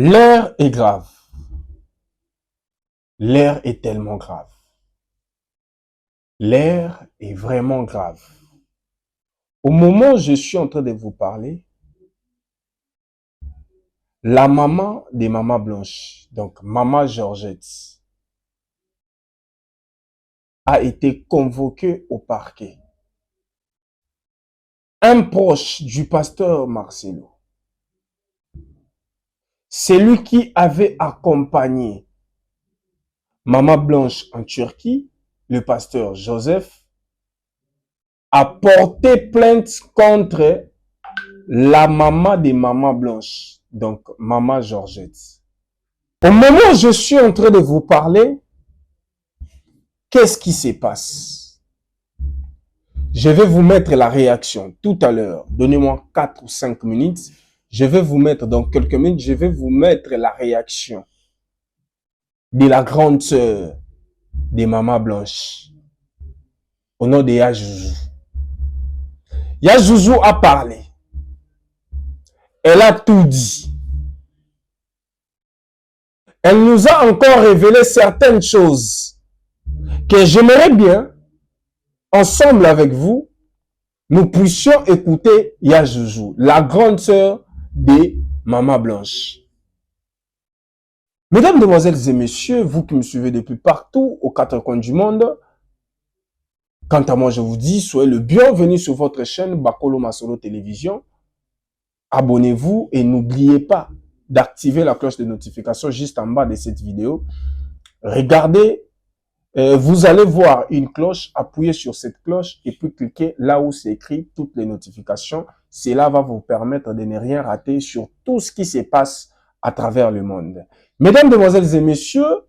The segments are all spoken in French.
L'heure est grave. L'heure est tellement grave. L'heure est vraiment grave. Au moment où je suis en train de vous parler, la maman des mamans blanches, donc maman Georgette, a été convoquée au parquet. Un proche du pasteur Marcelo, celui qui avait accompagné Maman Blanche en Turquie, le pasteur Joseph, a porté plainte contre la maman des mamans blanches, donc maman Georgette. Au moment où je suis en train de vous parler, qu'est-ce qui se passe? Je vais vous mettre la réaction tout à l'heure. Donnez-moi 4 ou 5 minutes. Je vais vous mettre, dans quelques minutes, je vais vous mettre la réaction de la grande sœur des mamans blanches, au nom de Yajoujou. Yajoujou a parlé. Elle a tout dit. Elle nous a encore révélé certaines choses que j'aimerais bien, ensemble avec vous, nous puissions écouter Yajoujou, la grande sœur des mamans blanches. Mesdames, demoiselles et messieurs, vous qui me suivez depuis partout, aux quatre coins du monde, quant à moi, je vous dis, soyez le bienvenu sur votre chaîne Bakolo Masolo Télévision. Abonnez-vous et n'oubliez pas d'activer la cloche de notification juste en bas de cette vidéo. Regardez, vous allez voir une cloche, appuyez sur cette cloche et puis cliquez là où c'est écrit toutes les notifications. Cela va vous permettre de ne rien rater sur tout ce qui se passe à travers le monde. Mesdames, demoiselles et messieurs,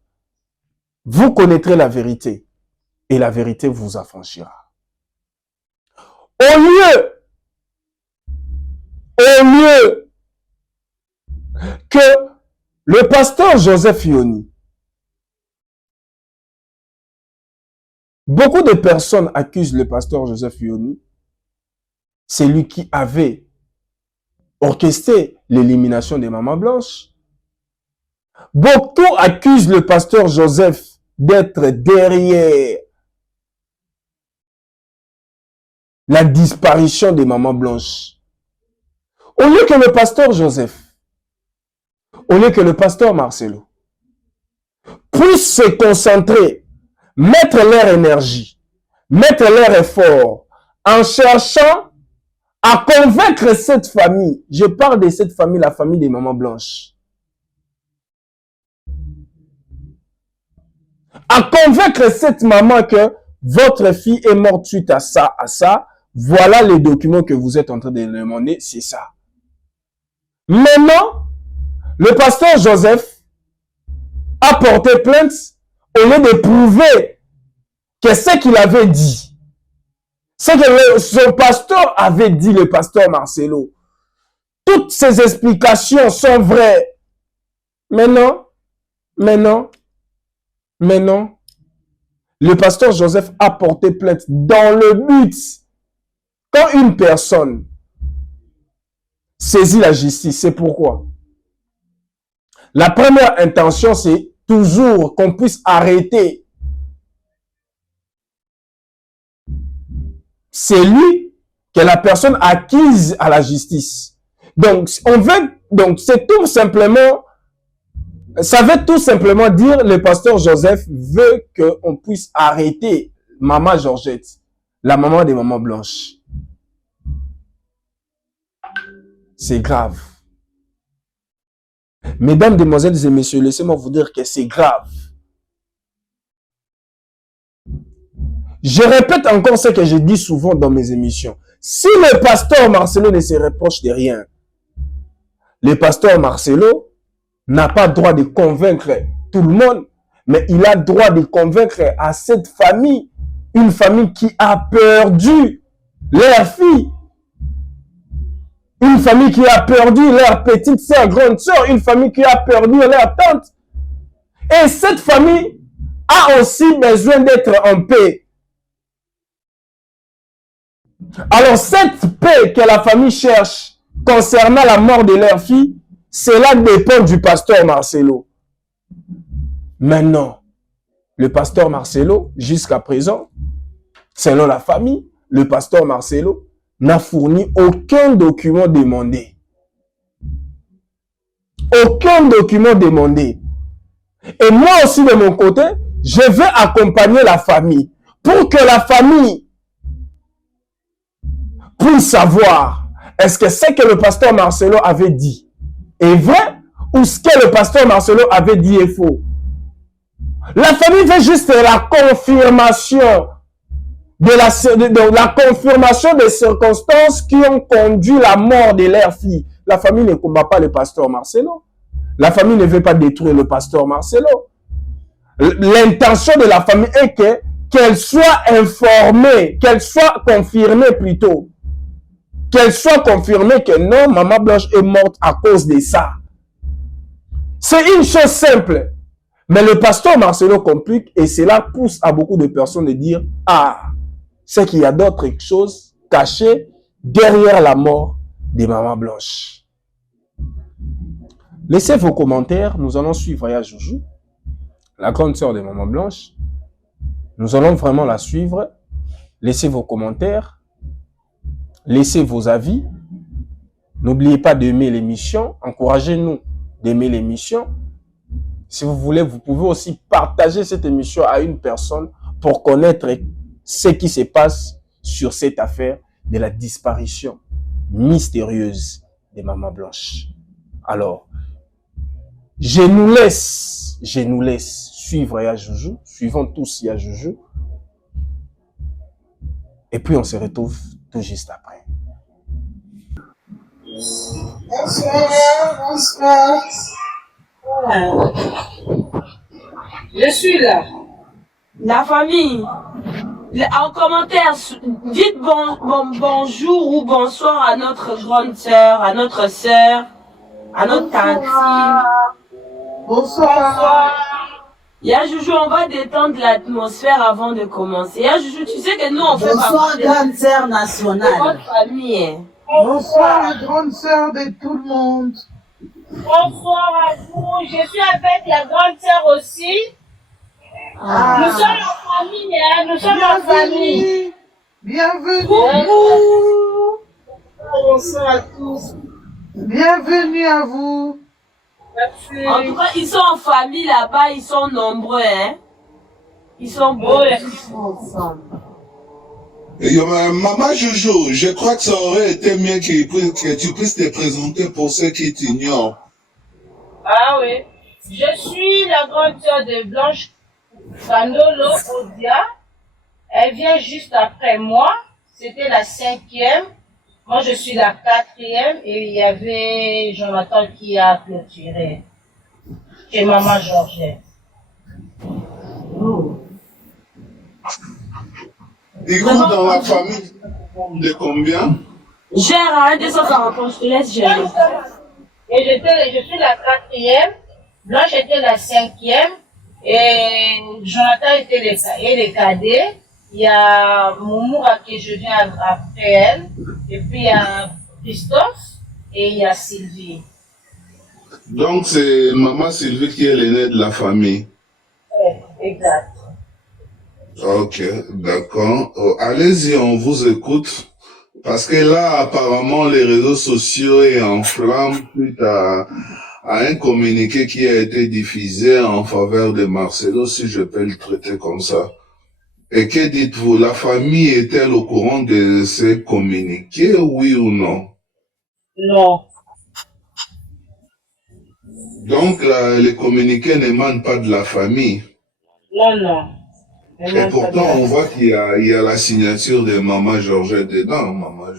vous connaîtrez la vérité et la vérité vous affranchira. Au lieu que le pasteur Joseph Yoni, beaucoup de personnes accusent le pasteur Joseph Yoni, c'est lui qui avait orchestré l'élimination des mamans blanches. Beaucoup accusent le pasteur Joseph d'être derrière la disparition des mamans blanches. Au lieu que le pasteur Joseph, au lieu que le pasteur Marcelo puissent se concentrer, mettre leur énergie, mettre leur effort en cherchant à convaincre cette famille, je parle de cette famille, la famille des mamans blanches, à convaincre cette maman que votre fille est morte suite à ça, voilà les documents que vous êtes en train de demander, c'est ça. Maintenant, le pasteur Joseph a porté plainte au lieu de prouver que ce qu'il avait dit, ce que son pasteur avait dit, le pasteur Marcelo, toutes ces explications sont vraies. Mais non, le pasteur Joseph a porté plainte dans le but, quand une personne saisit la justice, c'est pourquoi. La première intention, c'est toujours qu'on puisse arrêter c'est lui que la personne acquise à la justice. Donc, c'est tout simplement, ça veut tout simplement dire, le pasteur Joseph veut qu'on puisse arrêter maman Georgette, la maman des mamans blanches. C'est grave. Mesdames, demoiselles et messieurs, laissez-moi vous dire que c'est grave. Je répète encore ce que je dis souvent dans mes émissions. Si le pasteur Marcelo ne se reproche de rien, le pasteur Marcelo n'a pas le droit de convaincre tout le monde, mais il a le droit de convaincre à cette famille, une famille qui a perdu leur fille, une famille qui a perdu leur petite sœur, grande sœur, une famille qui a perdu leur tante. Et cette famille a aussi besoin d'être en paix. Alors cette paix que la famille cherche concernant la mort de leur fille, Cela dépend du pasteur Marcelo. Maintenant, le pasteur Marcelo, jusqu'à présent, selon la famille, le pasteur Marcelo n'a fourni aucun document demandé. Aucun document demandé. Et moi aussi, de mon côté, je vais accompagner la famille pour que la famille puisse savoir est-ce que ce que le pasteur Marcelo avait dit est vrai ou ce que le pasteur Marcelo avait dit est faux. La famille veut juste la confirmation de la confirmation des circonstances qui ont conduit la mort de leur fille. La famille ne combat pas le pasteur Marcelo. La famille ne veut pas détruire le pasteur Marcelo. L'intention de la famille est qu'elle soit informée, qu'elle soit confirmée plutôt. Qu'elle soit confirmée que non, Maman Blanche est morte à cause de ça. C'est une chose simple. Mais le pasteur Marcelo complique et cela pousse à beaucoup de personnes de dire « Ah, c'est qu'il y a d'autres choses cachées derrière la mort de Maman Blanche. » Laissez vos commentaires. Nous allons suivre Aya Joujou, la grande sœur de Maman Blanche. Nous allons vraiment la suivre. Laissez vos commentaires. Laissez vos avis. N'oubliez pas d'aimer l'émission. Encouragez-nous d'aimer l'émission. Si vous voulez, vous pouvez aussi partager cette émission à une personne pour connaître ce qui se passe sur cette affaire de la disparition mystérieuse de Maman Blanche. Alors, je nous laisse suivre Aya Joujou. Suivons tous Aya Joujou. Et puis, on se retrouve tout juste après. Je suis là. La famille, en commentaire, dites bonjour ou bonsoir à notre grande sœur, à notre sœur, à notre tante. Bonsoir. Ya Joujou, on va détendre l'atmosphère avant de commencer. Ya Joujou, tu sais que nous on fait bonsoir grande sœur nationale. Bonne famille. Bonsoir la grande sœur de tout le monde. Bonsoir à vous. Je suis avec la grande sœur aussi. Ah. Nous sommes en famille, hein? Nous sommes en famille. Bienvenue. Bonsoir à tous. Bienvenue à vous. Merci. En tout cas, ils sont en famille là-bas, ils sont nombreux, hein. Ils sont beaux, ils sont ensemble. Maman Joujou, je crois que ça aurait été mieux que tu puisses te présenter pour ceux qui t'ignorent. Ah oui. Je suis la grande sœur de Blanche Bandolo Odia. Elle vient juste après moi. C'était la 5e. Moi, je suis la 4e. Et il y avait Jonathan qui a clôturé. Et Maman Georgette. Oh. Et vous, dans la famille, de combien? Gère à 240, je te laisse gérer. Et je suis la 4e, Blanche était la 5e, et Jonathan était les cadets. Il y a Moumoura qui je viens après elle, et puis il y a Christophe, et il y a Sylvie. Donc c'est Maman Sylvie qui est l'aînée de la famille. Oui, exact. Ok, d'accord. Allez-y, on vous écoute. Parce que là, apparemment, les réseaux sociaux est en flamme suite à un communiqué qui a été diffusé en faveur de Marcelo, si je peux le traiter comme ça. Et que dites-vous? La famille est-elle au courant de ces communiqués, oui ou non? Non. Donc, les communiqués n'émanent pas de la famille. Non, non. Et pourtant, on voit qu'il y a la signature de Maman Georgette dedans, Maman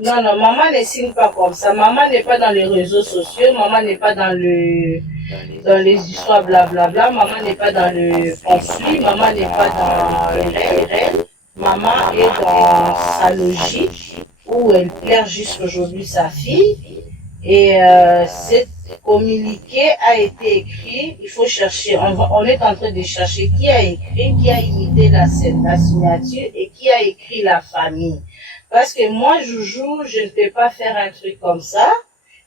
Non, Maman ne signe pas comme ça. Maman n'est pas dans les réseaux sociaux. Maman n'est pas dans les histoires blablabla. Maman n'est pas dans le conflit. Maman n'est pas dans le RL. Maman est dans sa logique où elle plaire jusqu'aujourd'hui sa fille. Et cette communiqué a été écrit, il faut chercher, on est en train de chercher qui a écrit, qui a imité la signature et qui a écrit la famille. Parce que moi, Joujou, je ne peux pas faire un truc comme ça.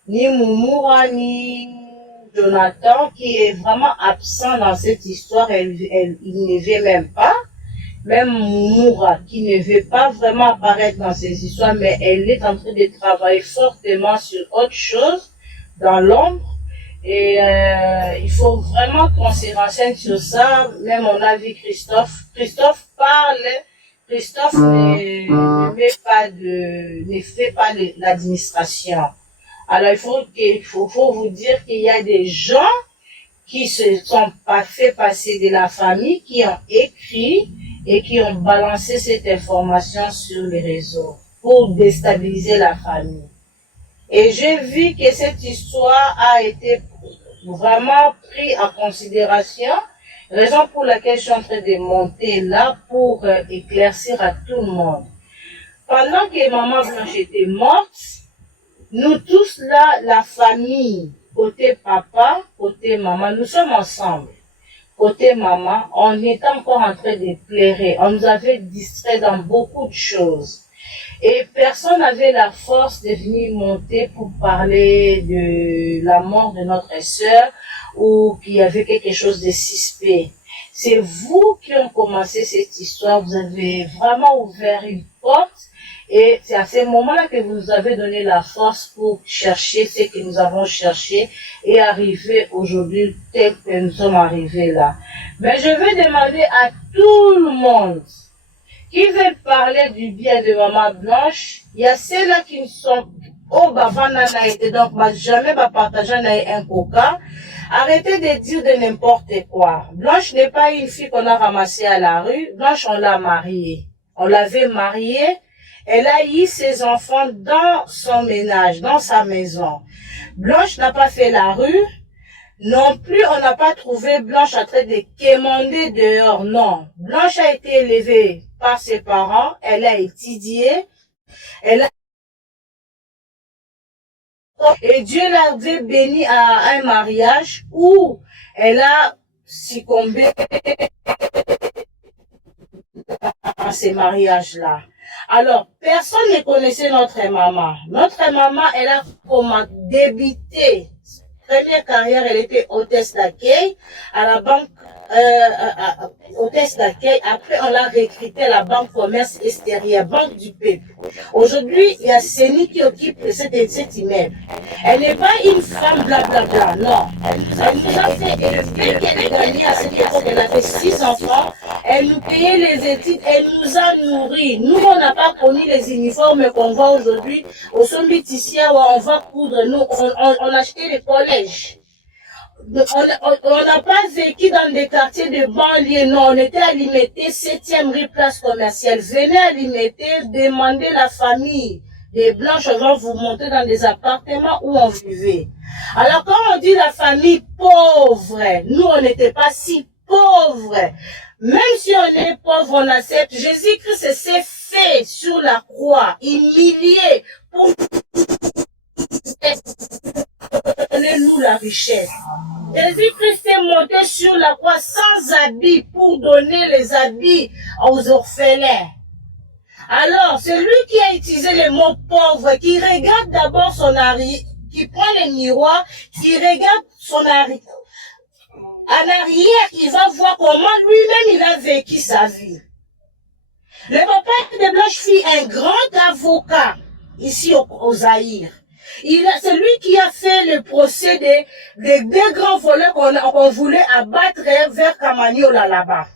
ni Moumoura, ni Jonathan, qui est vraiment absent dans cette histoire. Il ne vient même pas. Même Moumoura, qui ne veut pas vraiment apparaître dans ces histoires, mais elle est en train de travailler fortement sur autre chose, dans l'ombre. Et il faut vraiment qu'on se renseigne sur ça. Même on a vu Christophe. Christophe parle. Christophe ne fait pas l'administration. Alors il faut vous dire qu'il y a des gens qui se sont pas fait passer de la famille, qui ont écrit et qui ont balancé cette information sur les réseaux pour déstabiliser la famille. Et j'ai vu que cette histoire a été vraiment prise en considération, raison pour laquelle je suis en train de monter là pour éclaircir à tout le monde. Pendant que maman Blanche était morte, nous tous là, la famille, côté papa, côté maman, nous sommes ensemble. Côté maman, on était encore en train de pleurer. On nous avait distrait dans beaucoup de choses. Et personne n'avait la force de venir monter pour parler de la mort de notre sœur ou qu'il y avait quelque chose de suspect. C'est vous qui ont commencé cette histoire. Vous avez vraiment ouvert une porte. Et c'est à ce moment-là que vous nous avez donné la force pour chercher ce que nous avons cherché et arriver aujourd'hui tel que nous sommes arrivés là. Mais je vais demander à tout le monde qui veut parler du bien de Maman Blanche. Il y a ceux-là qui ne sont au Bavana été donc jamais partager un coca. Arrêtez de dire de n'importe quoi. Blanche n'est pas une fille qu'on a ramassée à la rue. Blanche, on l'a mariée. On l'avait mariée. Elle a eu ses enfants dans son ménage, dans sa maison. Blanche n'a pas fait la rue. Non plus, on n'a pas trouvé Blanche en train de quémander dehors. Non. Blanche a été élevée par ses parents. Elle a étudié. Et Dieu l'avait bénie à un mariage où elle a succombé à ces mariages-là. Alors, personne ne connaissait notre maman. Notre maman, elle a débuté. Première carrière, elle était hôtesse d'accueil à la banque, hôtesse d'accueil. Après, on l'a recrutée à la banque commerce extérieure, banque du peuple. Aujourd'hui, il y a Céline qui occupe cet immeuble. Elle n'est pas une femme blablabla, non. Elle nous a fait, dès qu'elle est gagnée à cette époque, elle a fait 6 enfants. Elle nous payait les études, elle nous a nourris. Nous, on n'a pas connu les uniformes qu'on voit aujourd'hui au Sombiticia où on va coudre. Nous, on achetait les collèges. On n'a pas vécu dans des quartiers de banlieue, non. On était à Limité, 7e rue place commerciale. Venez à Limité, demandez la famille des Blanches, on va vous monter dans des appartements où on vivait. Alors, quand on dit la famille pauvre, nous, on n'était pas si pauvres. Même si on est pauvre, on accepte. Jésus-Christ s'est fait sur la croix, humilié pour donner nous la richesse. Jésus-Christ est monté sur la croix sans habits pour donner les habits aux orphelins. Alors, c'est lui qui a utilisé le mot pauvre, qui regarde d'abord son arrière, qui prend le miroir, qui regarde son arrière. En arrière, il va voir comment lui-même il a vécu sa vie. Le papa de Blanche fit un grand avocat ici au Zaïre. C'est lui qui a fait le procès des deux grands voleurs qu'on voulait abattre vers Kamaniola là-bas.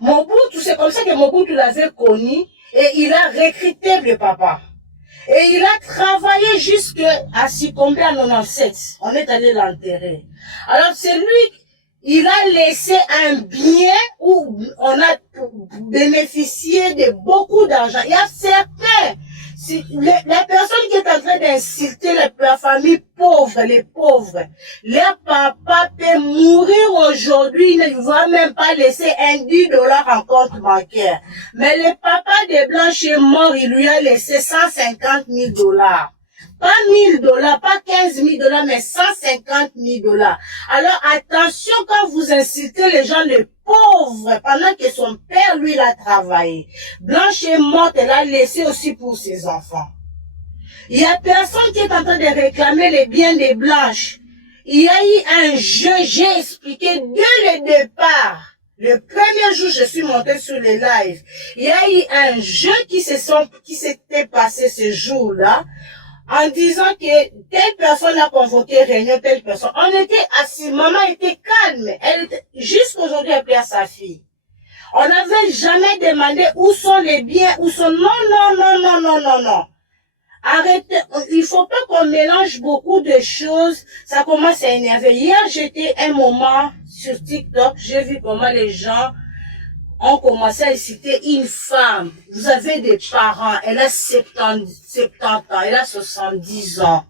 Mobutu, c'est comme ça que Mobutu l'avait connu et il a recruté le papa. Et il a travaillé jusqu'à succomber en 97. On est allé l'enterrer. Alors c'est lui, il a laissé un bien où on a bénéficié de beaucoup d'argent. Il y a certains, la personne qui est en train d'insulter la famille pauvre, les pauvres, leur papa peut mourir aujourd'hui, il ne va même pas laisser un $10 en compte bancaire. Mais le papa de Blanche est mort, il lui a laissé $150,000. Pas $1,000, pas $15,000, mais $150,000. Alors attention quand vous incitez les gens les pauvres, pendant que son père, lui, il a travaillé. Blanche est morte, elle a laissé aussi pour ses enfants. Il y a personne qui est en train de réclamer les biens des blanches. Il y a eu un jeu, j'ai expliqué dès le départ. Le premier jour, je suis montée sur les lives. Il y a eu un jeu qui s'était passé ce jour-là, en disant que telle personne a convoqué réunion, telle personne. On était assis, maman était calme. Elle était, jusqu'aujourd'hui, elle plaît à sa fille. On n'avait jamais demandé où sont les biens, où sont, non. Arrêtez, il faut pas qu'on mélange beaucoup de choses, ça commence à énerver. Hier, j'étais un moment sur TikTok, j'ai vu comment les gens ont commencé à citer une femme. Vous avez des parents, elle a 70 ans, elle a 70 ans.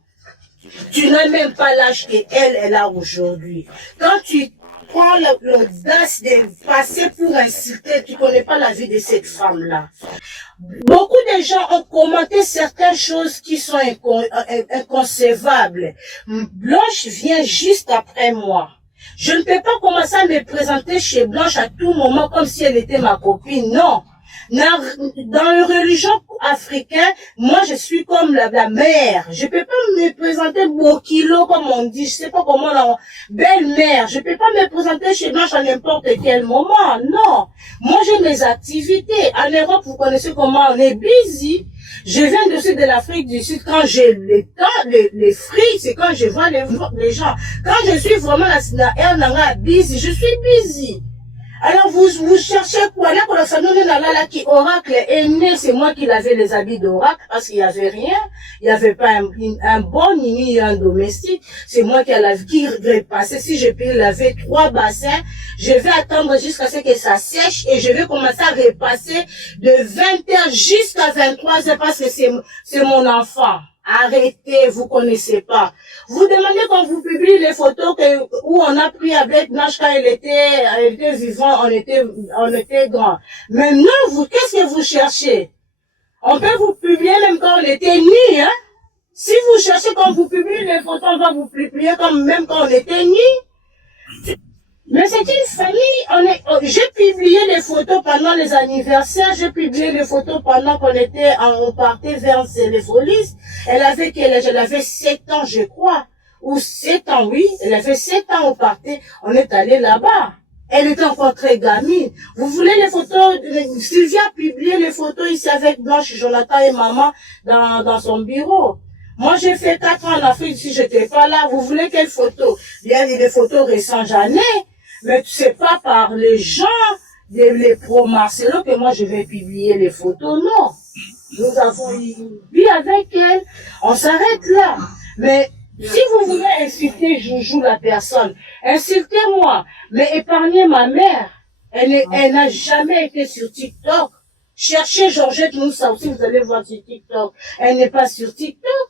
Tu n'as même pas l'âge qu'elle a aujourd'hui. Quand tu prends l'audace de passer pour insulter, tu connais pas la vie de cette femme-là. Beaucoup de gens ont commenté certaines choses qui sont inconcevables. Blanche vient juste après moi. Je ne peux pas commencer à me présenter chez Blanche à tout moment comme si elle était ma copine. Non. Dans les religions africaines, moi je suis comme la mère. Je peux pas me présenter Bokilo comme on dit, je sais pas comment la belle-mère. Je peux pas me présenter chez Blanche à n'importe quel moment. Non. Moi j'ai mes activités. En Europe, vous connaissez comment on est busy. Je viens de sud de l'Afrique du Sud. Quand j'ai le temps, les fruits, c'est quand je vois les gens. Quand je suis vraiment busy, je suis busy. Alors vous cherchez quoi? Là, qui Oracle est né, c'est moi qui lavais les habits d'Oracle parce qu'il n'y avait rien. Il n'y avait pas un bon ni un domestique. C'est moi qui repassais. Si je peux laver 3 bassins, je vais attendre jusqu'à ce que ça sèche et je vais commencer à repasser de 20h jusqu'à 23h parce que c'est mon enfant. Arrêtez, vous connaissez pas. Vous demandez quand vous publiez les photos où on a pris avec Nash quand elle était vivant, on était grand. Maintenant, qu'est-ce que vous cherchez? On peut vous publier même quand on était nus, hein? Si vous cherchez quand vous publiez les photos, on va vous publier même quand on était nus. Mais c'est une famille, j'ai publié les photos pendant les anniversaires, j'ai publié les photos pendant on partait vers les folies. Elle avait quel âge? Elle avait 7 ans, je crois. Ou 7 ans, oui. Elle avait 7 ans, on partait, on est allé là-bas. Elle était encore très gamine. Vous voulez les photos? Sylvia a publié les photos ici avec Blanche, Jonathan et maman dans son bureau. Moi, j'ai fait 4 ans en Afrique, si j'étais pas là. Vous voulez quelles photos? Il y a des photos récentes, j'en ai. Mais tu sais pas par les gens, les pro-Marcelo que moi je vais publier les photos, non. Nous avons vu avec elle, on s'arrête là. Mais si vous voulez insulter Joujou la personne, insultez-moi, mais épargnez ma mère. Elle n'a jamais été sur TikTok. Cherchez Georgette Moussa aussi, vous allez voir sur TikTok. Elle n'est pas sur TikTok.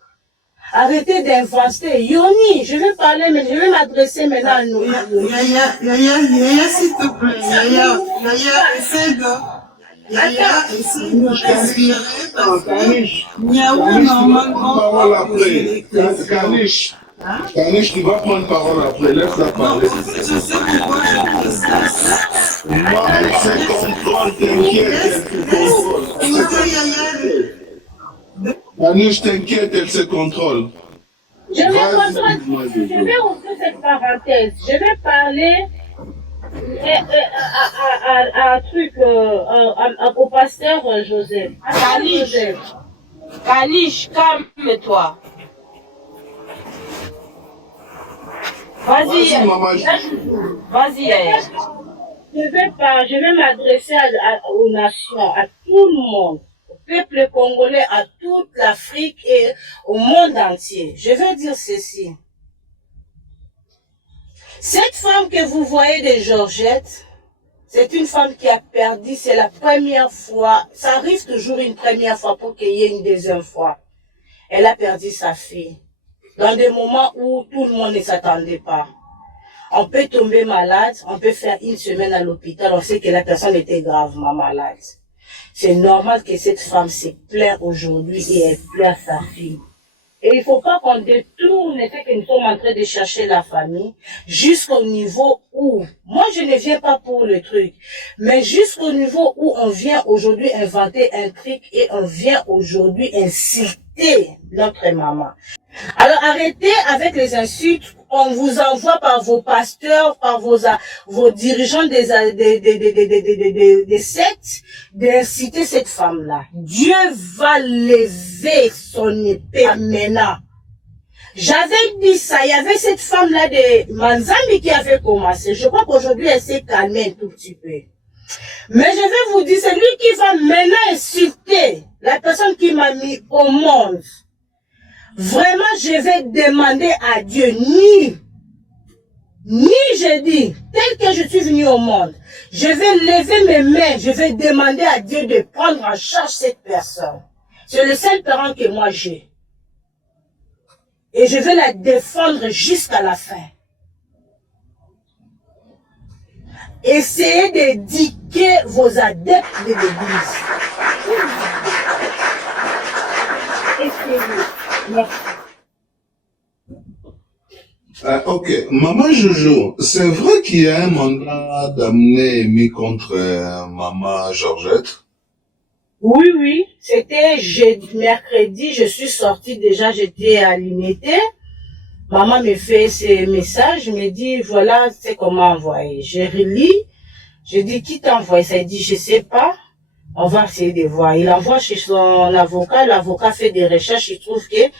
Arrêtez d'inventer. Yoni, je vais parler, mais je vais m'adresser maintenant à nous. Yaya, s'il te plaît. Yaya, essaie de respirer. Niaou, normalement. Parole après. Kanish, tu vas prendre parole après. Laisse-la parler. Je sais pourquoi je dis ça. Moi, elle se contrôle, t'inquiète, elle se contrôle. Kanish, t'inquiète, elle se contrôle. Je vais ouvrir cette parenthèse. Je vais parler à un truc au pasteur Joseph. Kanish, calme-toi. Vas-y, maman. Vas-y. Je vais m'adresser aux nations, à tout le monde. Peuple congolais, à toute l'Afrique et au monde entier. Je vais dire ceci. Cette femme que vous voyez de Georgette, c'est une femme qui a perdu, c'est la première fois, ça arrive toujours une première fois pour qu'il y ait une deuxième fois. Elle a perdu sa fille. Dans des moments où tout le monde ne s'attendait pas. On peut tomber malade, on peut faire 1 semaine à l'hôpital, on sait que la personne était gravement malade. C'est normal que cette femme se plaint aujourd'hui et elle pleure sa fille. Et il ne faut pas qu'on détourne le fait que nous sommes en train de chercher la famille jusqu'au niveau où, moi je ne viens pas pour le truc, mais jusqu'au niveau où on vient aujourd'hui inventer un truc et on vient aujourd'hui insulter insulter notre maman. Alors arrêtez avec les insultes. On vous envoie par vos pasteurs, par vos dirigeants des sectes, d'inciter cette femme-là. Dieu va lever son épée maintenant. J'avais dit ça, il y avait cette femme-là de Manzambi qui avait commencé. Je crois qu'aujourd'hui elle s'est calmée un tout petit peu. Mais je vais vous dire, c'est lui qui va maintenant insulter la personne qui m'a mis au monde. Vraiment, je vais demander à Dieu, je dis, tel que je suis venu au monde, je vais lever mes mains, je vais demander à Dieu de prendre en charge cette personne. C'est le seul parent que moi j'ai. Et je vais la défendre jusqu'à la fin. Essayez d'éduquer vos adeptes de l'église. Essayez. Merci. Ok, Maman Jojo, c'est vrai qu'il y a un mandat d'amener émis contre Maman Georgette? Oui, c'était mercredi, je suis sortie déjà, j'étais à l'unité. Maman me fait ces messages, me dit, voilà, c'est comment envoyer. Je relis, je dis, qui t'a envoyé ça? Il dit, je sais pas, on va essayer de voir. Il envoie chez son avocat, l'avocat fait des recherches, il trouve que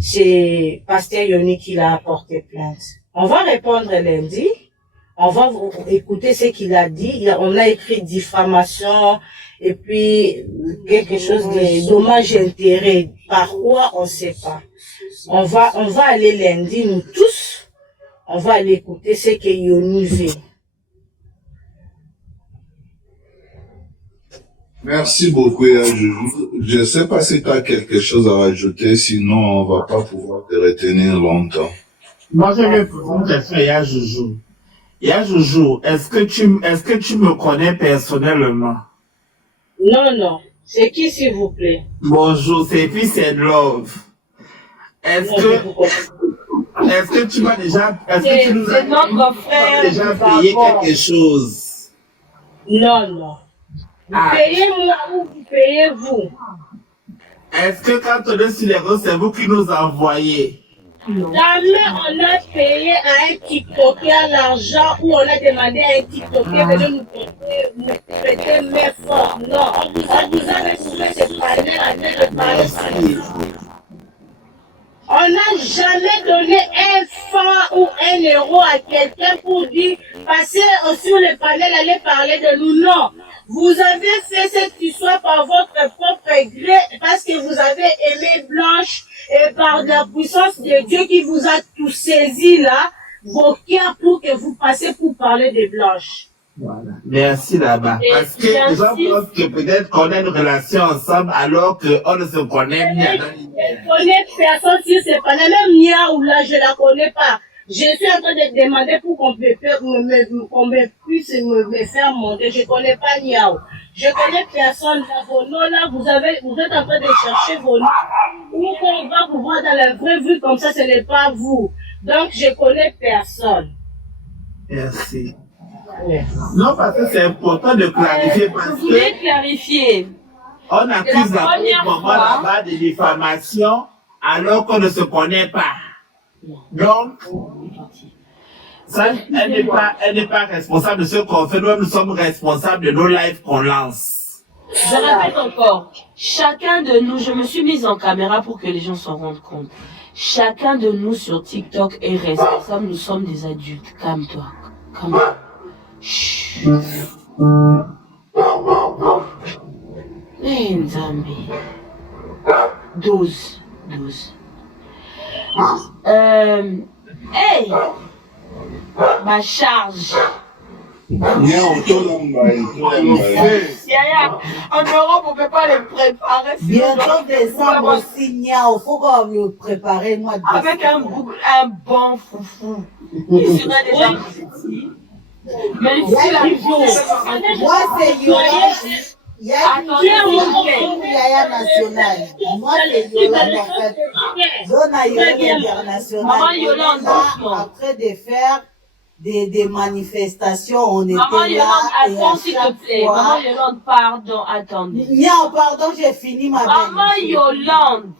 c'est Pasteur Yoni qui l'a porté plainte. On va répondre lundi, on va écouter ce qu'il a dit. On a écrit diffamation et puis quelque chose de dommage et intérêt. Par quoi, on sait pas. On va aller lundi, nous tous, on va aller écouter ce que Yoni fait. Merci beaucoup, Jojo. Je ne sais pas si tu as quelque chose à rajouter, sinon on va pas pouvoir te retenir longtemps. Moi, je vais prendre tes frères, Jojo. Jojo, est-ce que tu me connais personnellement? Non. C'est qui, s'il vous plaît? Bonjour, c'est Peace and Love. Est-ce que tu m'as déjà, est-ce que tu nous as déjà payé quelque chose? Non. Vous payez moi ou vous payez vous? Est-ce que quand on est sur les réseaux, c'est vous qui nous envoyez? Jamais on a payé à un TikToker l'argent ou on a demandé à un TikToker de nous prêter main forte. Non, on vous a retrouvé ce panel avec le panel. On n'a jamais donné un franc ou un euro à quelqu'un pour dire, passez sur le panel, allez parler de nous. Non. Vous avez fait cette histoire par votre propre gré, parce que vous avez aimé Blanche et par la puissance de Dieu qui vous a tout saisi là, vos cœurs pour que vous passiez pour parler de Blanche. Voilà. Merci là-bas. Parce que les gens pensent que peut-être qu'on a une relation ensemble alors qu'on ne se connaît pas. Je ne connais personne sur ce panel, même Niaou là, je la connais pas. Je suis en train de demander pour qu'on puisse me faire monter. Je connais pas Niaou. Je connais personne dans vos noms là. Vous êtes en train de chercher vos noms. Ou qu'on va vous voir dans la vraie vie comme ça, ce n'est pas vous. Donc, je connais personne. Merci. Non, parce que c'est important de clarifier. Parce je voulais clarifier. On accuse la maman là-bas de diffamation alors qu'on ne se connaît pas. Donc, ça, elle n'est pas responsable de ce qu'on fait. Nous sommes responsables de nos lives qu'on lance. Je répète encore, chacun de nous, je me suis mise en caméra pour que les gens s'en rendent compte. Chacun de nous sur TikTok est responsable. Nous sommes des adultes. Calme-toi. Calme-toi. Chut. Nzambi. 12. Hey! Ma charge. Yaya, en Europe, on ne peut pas les préparer. Bientôt décembre aussi, il faut qu'on le prépare, moi. Avec un bon foufou. Il serait déjà petit. Mais ici, la moi, c'est Yola. Il y a Yaya national. Moi, c'est Yola, en fait. Zona Yola international. Maman Yola, après de faire des manifestations, on était Maman là. Yolande, attends s'il te plaît. Maman Yolande, pardon, attendez. Non, pardon, j'ai fini ma belle. Maman Yolande,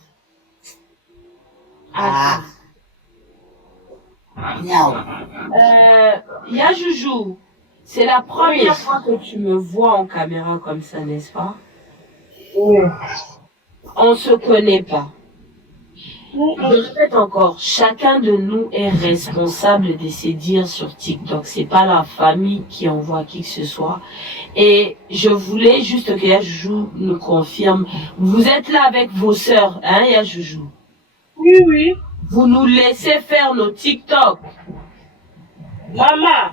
Ah. Miaou. Yajoujou, c'est la première fois que tu me vois en caméra comme ça, n'est-ce pas? Oui. On se connaît pas. Je répète encore, chacun de nous est responsable de ses dires sur TikTok. C'est pas la famille qui envoie qui que ce soit. Et je voulais juste que Yajoujou nous confirme. Vous êtes là avec vos sœurs, hein, Yajoujou? Oui, oui. Vous nous laissez faire nos TikTok. Maman,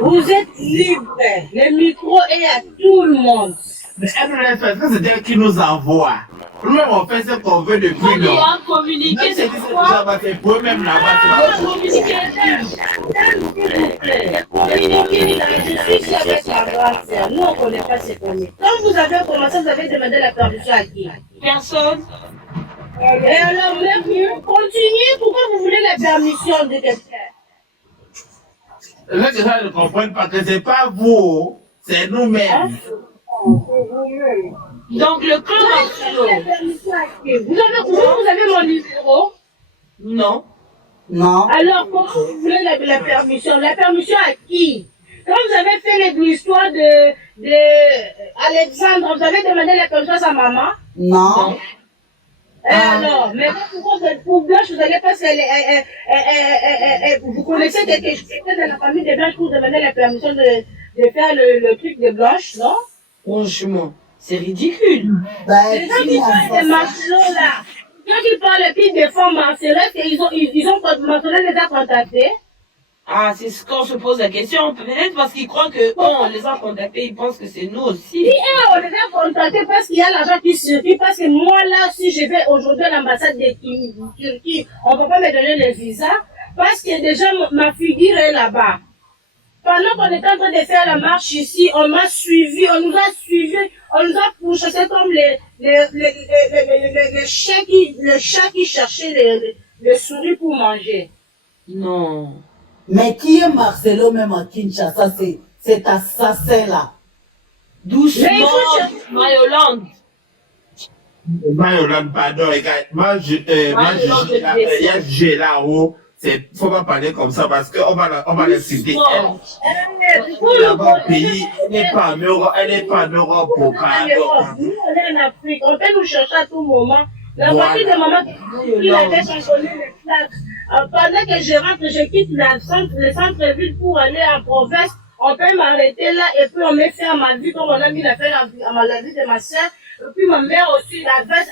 vous êtes libre. Le micro est à tout le monde. Mais elle nous laisse faire, c'est elle qui nous envoie. Nous-mêmes, on fait ce qu'on veut depuis On longtemps. doit communiquer Même si sur c'est quoi? déjà passé, pour eux-mêmes là-bas, Communiquer. Je suis ici avec ma grande sœur. Nous, on ne connaît pas ces premiers. Quand vous avez commencé, vous avez demandé la permission à qui? Personne. Et alors, maintenant, continuez. Pourquoi vous voulez la permission de quelqu'un? là, les gens ne comprennent pas que c'est pas vous, c'est nous-mêmes. Donc le clan Marcelo. La permission à qui? Vous avez mon numéro? Non. Non. Alors, comment vous voulez la permission? La permission à qui? Quand vous avez fait l'histoire de Alexandre, vous avez demandé la permission à sa maman? Non. Et alors, maintenant, pourquoi pour Blanche, vous allez pas, vous connaissez quelque chose dans la famille de Blanche pour demander la permission de faire le truc de Blanche, non? Franchement, c'est ridicule. Ben, Les gens qui parlent de Marcelo, là, quand ils parlent qu'ils défendent Marcelo, ils ont Marcelo les a contactés. Ah, c'est ce qu'on se pose la question. Peut-être parce qu'ils croient que on les a contactés, ils pensent que c'est nous aussi. Si on les a contactés parce qu'il y a l'argent qui suffit, parce que moi là, si je vais aujourd'hui à l'ambassade de Turquie, on ne peut pas me donner le visa, parce que déjà ma figure est là-bas. Pendant qu'on était en train de faire la marche ici, on m'a suivi, on nous a suivis, on nous a pourchassés comme le chat qui cherchait le souris pour manger. Non. mais qui est Marcelo même à Kinshasa, cet assassin-là? Doucement, Mais il faut chercher- Mayolande. Mayolande, pardon, regarde, moi, il y a G là-haut, faut pas parler comme ça parce qu'on va les citer. Elle, dans le pays, elle n'est pas en Europe, Nous, on est en Afrique, on peut nous chercher à tout moment. La Voilà. partie de maman qui avait chantonné les plaques. Pendant que je rentre, je quitte le centre-ville pour aller en province, on peut m'arrêter là et puis on me fait ma vie comme on a mis l'affaire à la vie de ma soeur. Et puis ma mère aussi,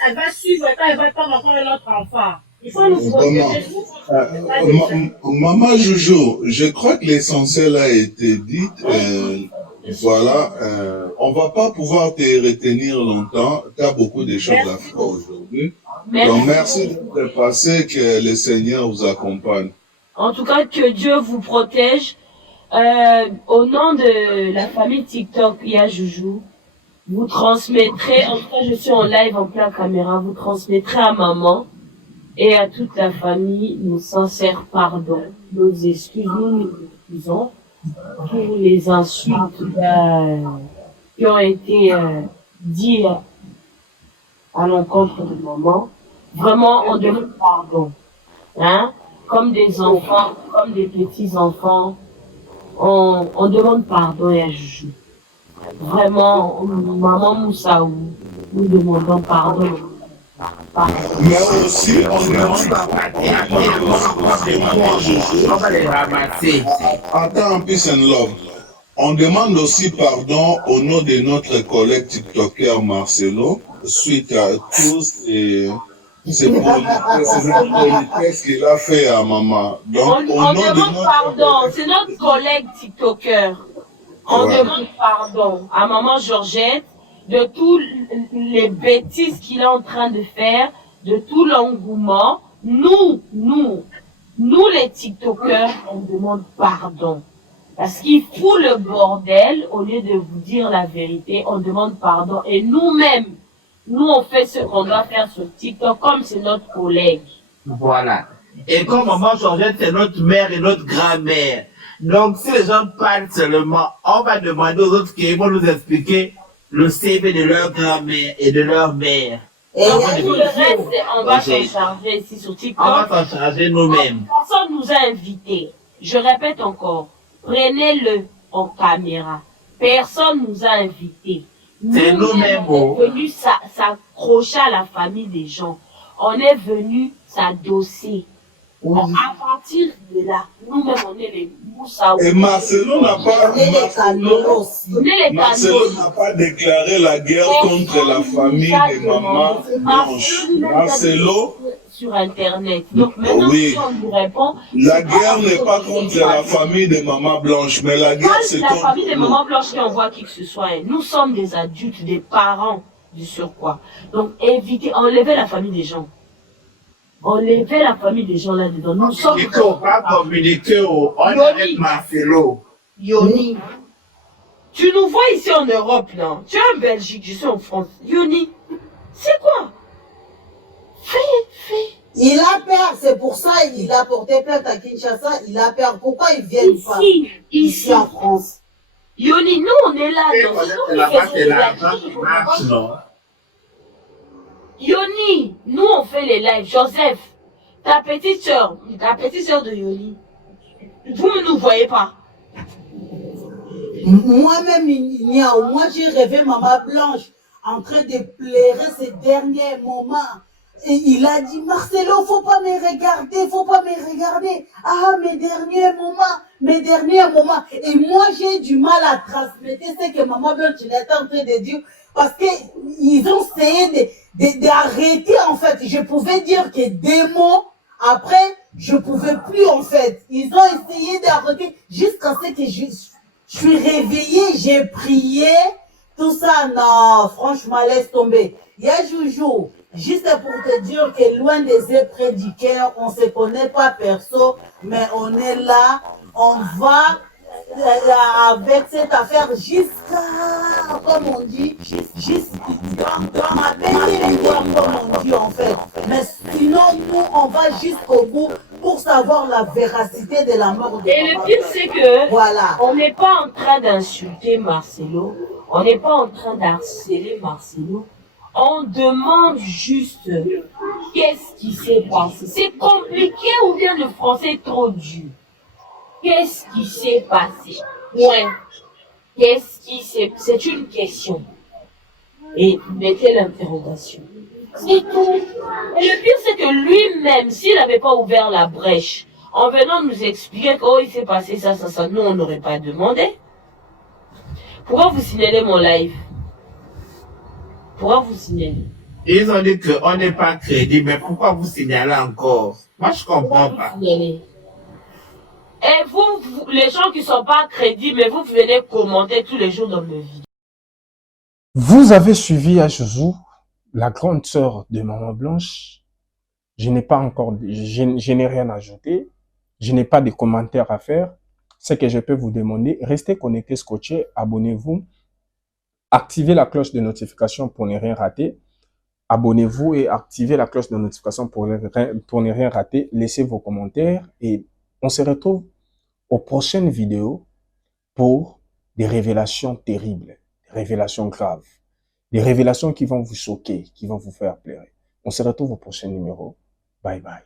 elle va suivre quand elle va prendre encore un autre enfant. Il faut nous protéger. Maman Joujou, je crois que l'essentiel a été dit. Voilà, on va pas pouvoir te retenir longtemps. Tu as beaucoup de choses à faire aujourd'hui. Donc merci d'être passé, que le Seigneur vous accompagne. En tout cas, que Dieu vous protège. Au nom de la famille TikTok, Yajoujou, vous transmettrez, en tout cas je suis en live en plein caméra, vous transmettrez à maman et à toute la famille nos sincères pardons, nos excuses, nous excusons pour les insultes qui ont été dites à l'encontre de maman. Vraiment, on demande pardon. Hein? Comme des enfants, comme des petits-enfants, on demande pardon à Joujou. Vraiment, maman Moussaou, nous demandons pardon. Mais aussi, on demande On va les ramasser. Attends, peace and love. On demande aussi pardon au nom de notre collègue TikToker Marcelo, suite à tous ces politesses qu'il a fait à maman. Donc, On demande pardon, c'est notre collègue TikToker. On demande pardon à maman Georgette de toutes les bêtises qu'il est en train de faire, de tout l'engouement. Nous les TikTokers, on demande pardon. Parce qu'il fout le bordel, au lieu de vous dire la vérité, on demande pardon. Et nous-mêmes, nous on fait ce qu'on doit faire sur TikTok, comme c'est notre collègue. Voilà. Et comme maman Georgette, c'est notre mère et notre grand-mère. Donc, si les gens parlent seulement, on va demander aux autres qui vont nous expliquer le CV de leur grand-mère et de leur mère. Et Donc, il y a tout le reste, on va s'en charger ici sur On TikTok. va s'en charger nous-mêmes. Personne nous a invités. Je répète encore, prenez-le en caméra. Personne nous a invités. C'est nous-mêmes, On est venus s'accrocher à la famille des gens. On est venus s'adosser. À partir de là, nous-mêmes, on est les Moussa. Et Marcelo n'a pas, on est les canaux aussi. On est les Marcelo canaux. n'a pas déclaré la guerre contre la famille de Maman Blanche. Marcelo, Sur Internet. Donc maintenant, Oui. si on nous répond, la guerre n'est pas contre la famille de Maman Blanche, mais la guerre Quand c'est la famille des contre nous. mamans blanches qui envoie qui que ce soit, hein, nous sommes des adultes, des parents du surcroît. Donc évitez, enlevez la famille des gens. Enlevez la famille des gens là-dedans. Nous sommes... Il ne faut pas communiquer on est avec Marcelo. Yoni, tu nous vois ici en Europe, là. Tu es en Belgique, je suis en France. Yoni, c'est quoi? Fais. Il a peur, c'est pour ça il a porté plainte à Kinshasa. Il a peur. Pourquoi ils viennent pas ici en France? Yoni, nous on est là. Et donc, peut-être nous, que nous là-bas, faisons c'est des l'argent lives. qui marche, non? Yoni, nous on fait les lives. Joseph, ta petite soeur de Yoni, vous ne nous voyez pas. Moi-même, moi j'ai rêvé Maman Blanche en train de pleurer ces derniers moments. Et il a dit, Marcelo, faut pas me regarder. Ah, mes derniers moments. Et moi, j'ai du mal à transmettre ce que Maman Blanche était en train de dire. Parce que ils ont essayé d'arrêter, en fait. Je pouvais dire que des mots, après, je pouvais plus, en fait. Ils ont essayé d'arrêter jusqu'à ce que je suis réveillée, j'ai prié. Tout ça, non, franchement, laisse tomber. Il y a Joujou, juste pour te dire que loin des épres du cœur, on se connaît pas perso, mais on est là, on va avec cette affaire jusqu'à, comme on dit, dans ma petite comme on dit en fait. Mais sinon, nous, on va jusqu'au bout pour savoir la véracité de la mort de Et le Maman pire, Blanche. c'est que Voilà. on n'est pas en train d'insulter Marcelo. On n'est pas en train d'harceler Marcelo. On demande juste qu'est-ce qui s'est passé. C'est compliqué ou bien le français est trop dur. Qu'est-ce qui s'est passé? Point. Qu'est-ce qui s'est... C'est une question. Et mettez l'interrogation. C'est tout. Et le pire, c'est que lui-même, s'il n'avait pas ouvert la brèche, en venant nous expliquer qu'il il s'est passé ça, nous, on n'aurait pas demandé. Pourquoi vous signalez mon live? Pourquoi vous signalez? Ils ont dit qu'on n'est pas crédible, mais pourquoi vous signalez encore? Moi, je comprends pas. Signalez. Et vous, les gens qui ne sont pas crédibles, mais vous venez commenter tous les jours dans mes vidéos. Vous avez suivi Ajouzou, la grande sœur de Maman Blanche. Je n'ai rien à ajouter. Je n'ai pas de commentaires à faire. Ce que je peux vous demander, restez connectés, scotchés, abonnez-vous, activez la cloche de notification pour ne rien rater. Abonnez-vous et activez la cloche de notification pour ne rien rater. Laissez vos commentaires et on se retrouve aux prochaines vidéos pour des révélations terribles, des révélations graves, des révélations qui vont vous choquer, qui vont vous faire pleurer. On se retrouve au prochain numéro. Bye bye.